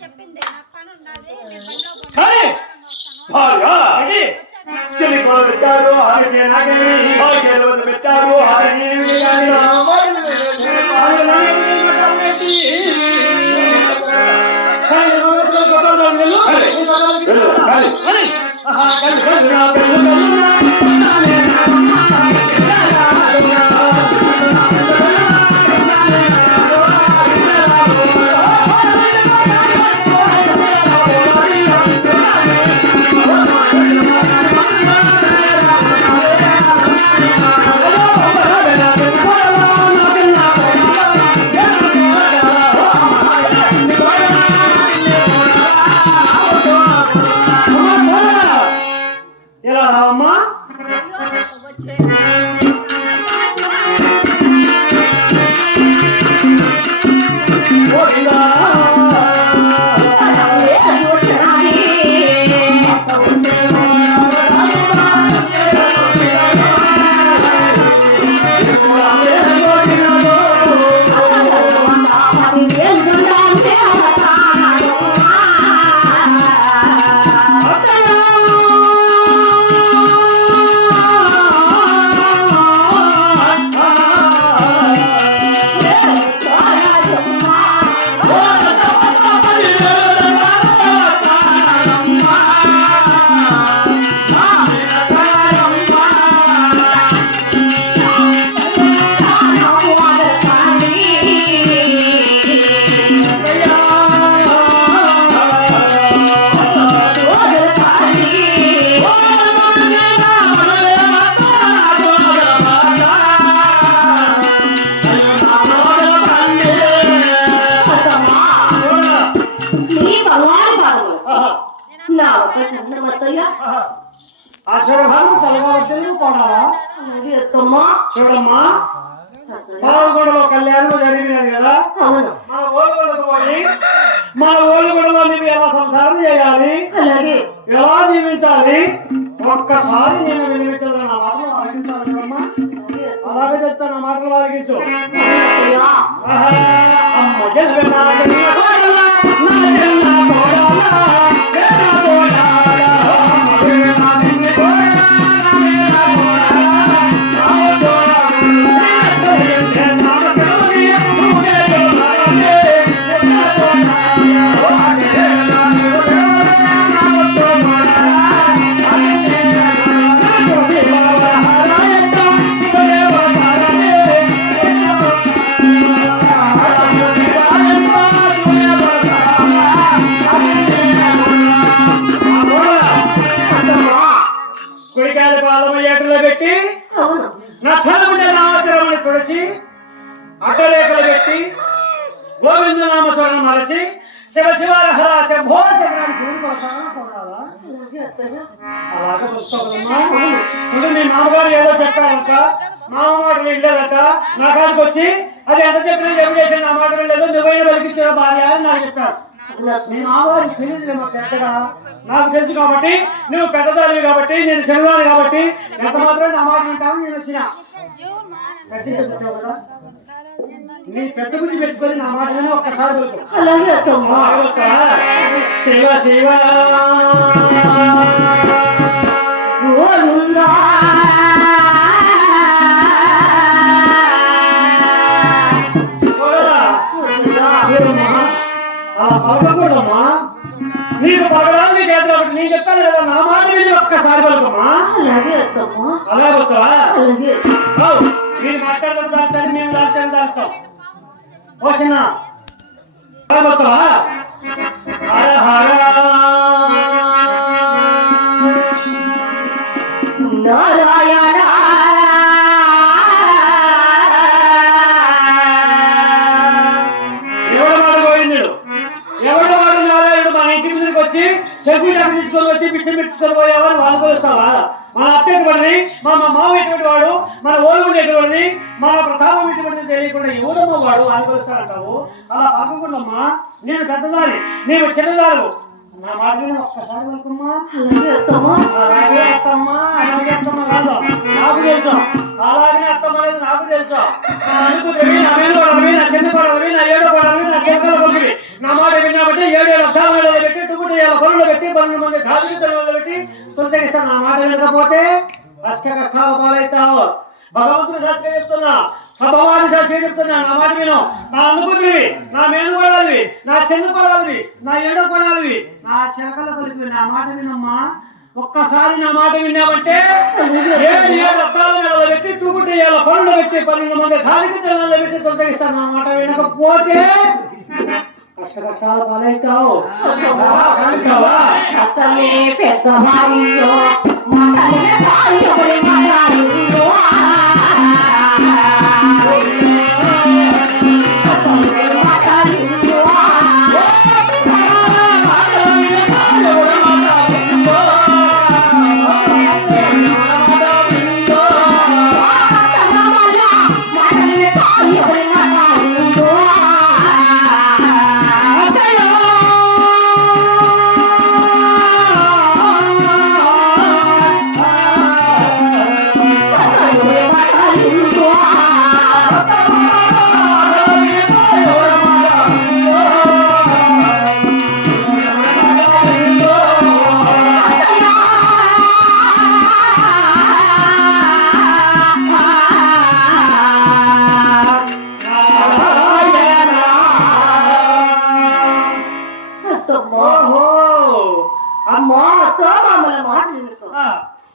చెప్పింది నాకు పని ఉన్నది सिलिकॉन बेचारो हर जेना के और खेलवत बेचारो हर ने मिलानी अमर में हर ने मिलाने की हरे हरे हरे हरे हाँ गंगा गंगा ఎత్తమ్మా చూడమ్మా. పాలగొడలో కళ్యాణం జరిగినది కదా. మన ఓలుగొండకు పోయి మన ఓలుగొండలో నువ్వు ఎలా సంసారం చేయాలి? ఎలా జీవించాలి? ఒక్కసారి నేను వినిపించాలి నా మాటలు? అలాగే చెప్తా నా మాటలు ఆలకించు. అమ్మ గోవింద నామచరణం మరచి శివ శంభో శివుడు కొడాలా? అలాగే పుస్తకమా ఇప్పుడు మీ మామగారు ఏదో చెప్పారంట. మామ మాట వినలేదట నా కాడికి వచ్చి అది ఎంత చెప్పినా ఏం చేసిన నా మాట వినలేదు నువ్వైనా వెలిగించిన భార్య? అని నాకు చెప్పాడు మీ మామగారికి తెలియదు మాకు పెద్దగా. నాకు తెలుసు కాబట్టి నువ్వు పెద్దదానివి కాబట్టి నేను శనివారం కాబట్టి ఎంత మాత్రం నా మాట వింటావు నేను వచ్చిన. కదా. నీ పెద్ద బుద్ధి పెట్టుకొని నా మాట ఒక్కసారి. అలాగే వస్తావా? శివ శివ. నీకు పలకడానికి చేత కాబట్టి నేను చెప్తాను కదా నా మాట విని ఒక్కసారి పలుకమ్మా. అలాగే అలాగే ఓ, మీరు మాట్లాడతారు దాంతో మేము దాంతో దాంతాం పోషణ. హర హర నారాయణ ఎవడు వాడు నారాయణుడు మన ఇంటి మీదకి వచ్చి శకులు తీసుకొని ప్రతాపం ఎటువంటిది తెలియకుండా ఎవరమ్మ వాడు కొలుస్తారంటావు అలా పక్కకుండమ్మా నేను పెద్దదారి నేను చిన్నదారు నా విను, ఒక్కసారి వెళ్తుమ్మా అలాగే అత్తమ్మ. అలాగే అత్తమ్మ అలాగే అత్తమ్మ కాదు. నాకు తెలుసు. అలాగే అత్తమ్మ అనేది నాకు తెలుసు. నా నా మేలు రవి నా చిన్న రవి నా ఏడో నా నా మాట విన్నామంటే ఏడు అర్థాలు పెట్టి తుమ్ముడు పనులు పెట్టి పన్నెండు మంది తెలవలు పెట్టి సొంతగిస్తాను నా మాట వినకపోతే కష్టాల పాలవుతావు భగవంతుడు సత్యం చెప్తున్నా. సభవాది సత్యం చెప్తున్నా. నా మాట విను. నా అనుకుంటువి నా మేను కొడాలివి నా చిన్న కొడాలివి నా ఏడో కొడాలివి నా చిలకల కొలిపి నా మాట వినమ్మా. ఒక్కసారి నా మాట విన్నామంటే ఏడు ఏడు అర్థాల నెలలు పెట్టి చూపుడు ఏళ్ళ పనులు పెట్టి పన్నెండు మంది కాలికి తెలవలు పెట్టి తొలగిస్తాను నా మాట వినకపోతే కష్ట కష్టాల పాలవుతావు? పెద్ద భార్యో ఓహో! అమ్మా! మాట్లాడుకో ఆ,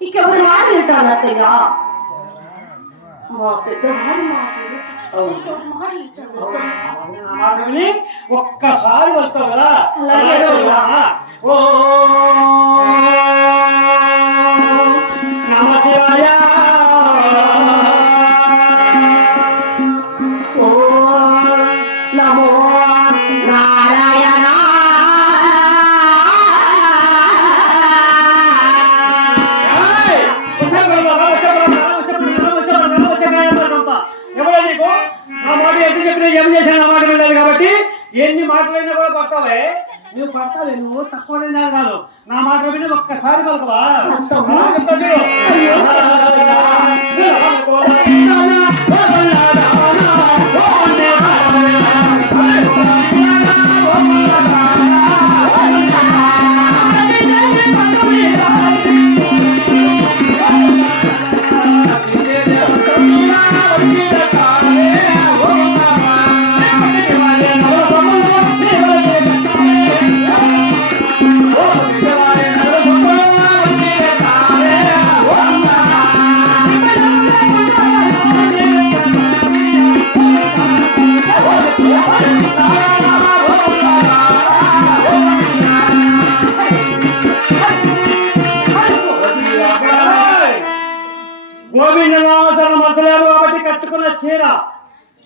ఇక ఎవరు అత్తయ్య? మా మాట ఒక్కసారి వస్తావు కదా? ఓ! మాట ఎంత చెప్పినా ఏం చేసినా నా మాట వినాలి కాబట్టి ఎన్ని మాటలైనా కూడా పడతావే నువ్వు పడతావే నువ్వు తక్కువ తిన్నావు కాదు నా మాట విని ఒక్కసారి పలకవా చూడు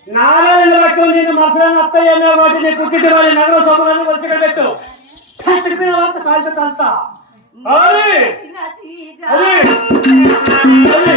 నారాయణ పట్టుకుని నేను మసలని అత్తయ్య అన్నావు కాబట్టి నీ పుట్టిన వారి నగర సొమ్ములను వరుసగా పెట్టు. కట్టుకున్న వార్త కాల్చ తంత అది అది అది